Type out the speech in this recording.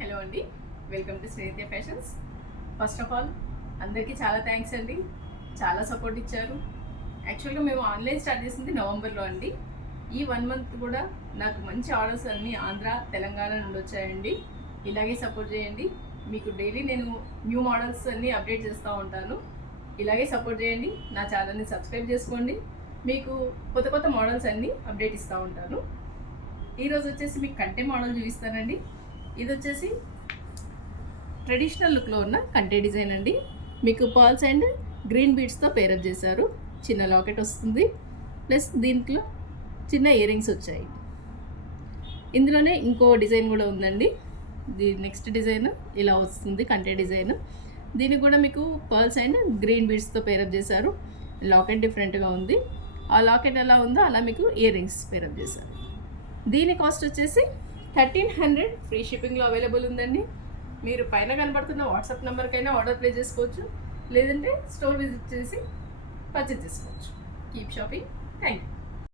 Hello అండి, welcome to Snehitya fashions. First of all అందరికీ చాలా థ్యాంక్స్ అండి, చాలా సపోర్ట్ ఇచ్చారు. యాక్చువల్గా మేము ఆన్లైన్ స్టార్ట్ చేసింది నవంబర్లో అండి. ఈ 1 మంత్ కూడా నాకు మంచి ఆర్డర్స్ అన్నీ ఆంధ్ర తెలంగాణ నుండి వచ్చాయండి. ఇలాగే సపోర్ట్ చేయండి. మీకు డైలీ నేను న్యూ మోడల్స్ అన్నీ అప్డేట్ చేస్తూ ఉంటాను. ఇలాగే సపోర్ట్ చేయండి. నా ఛానల్ని సబ్స్క్రైబ్ చేసుకోండి. మీకు కొత్త కొత్త మోడల్స్ అన్నీ అప్డేట్ ఇస్తూ ఉంటాను. ఈరోజు వచ్చేసి మీకు కంటే మోడల్ చూపిస్తానండి. ఇది వచ్చేసి ట్రెడిషనల్ లుక్లో ఉన్న కంటే డిజైన్ అండి. మీకు పర్ల్స్ అండ్ గ్రీన్ బీడ్స్తో పేరప్ చేశారు. చిన్న లాకెట్ వస్తుంది, ప్లస్ దీంట్లో చిన్న ఇయర్ రింగ్స్ వచ్చాయి. ఇందులోనే ఇంకో డిజైన్ కూడా ఉందండి. నెక్స్ట్ డిజైన్ ఇలా వస్తుంది కంటే డిజైన్. దీనికి కూడా మీకు పర్ల్స్ అండ్ గ్రీన్ బీడ్స్తో పేరప్ చేశారు. లాకెట్ డిఫరెంట్గా ఉంది. ఆ లాకెట్ ఎలా ఉందో అలా మీకు ఇయర్ రింగ్స్ పేరప్ చేశారు. దీని కాస్ట్ వచ్చేసి 1300 ఫ్రీ షిప్పింగ్లో అవైలబుల్ ఉందండి. మీరు పైన కనబడుతున్న వాట్సాప్ నెంబర్కైనా ఆర్డర్ ప్లేస్ చేసుకోవచ్చు, లేదంటే స్టోర్ విజిట్ చేసి పర్చేజ్ చేసుకోవచ్చు. Keep shopping. Thank you.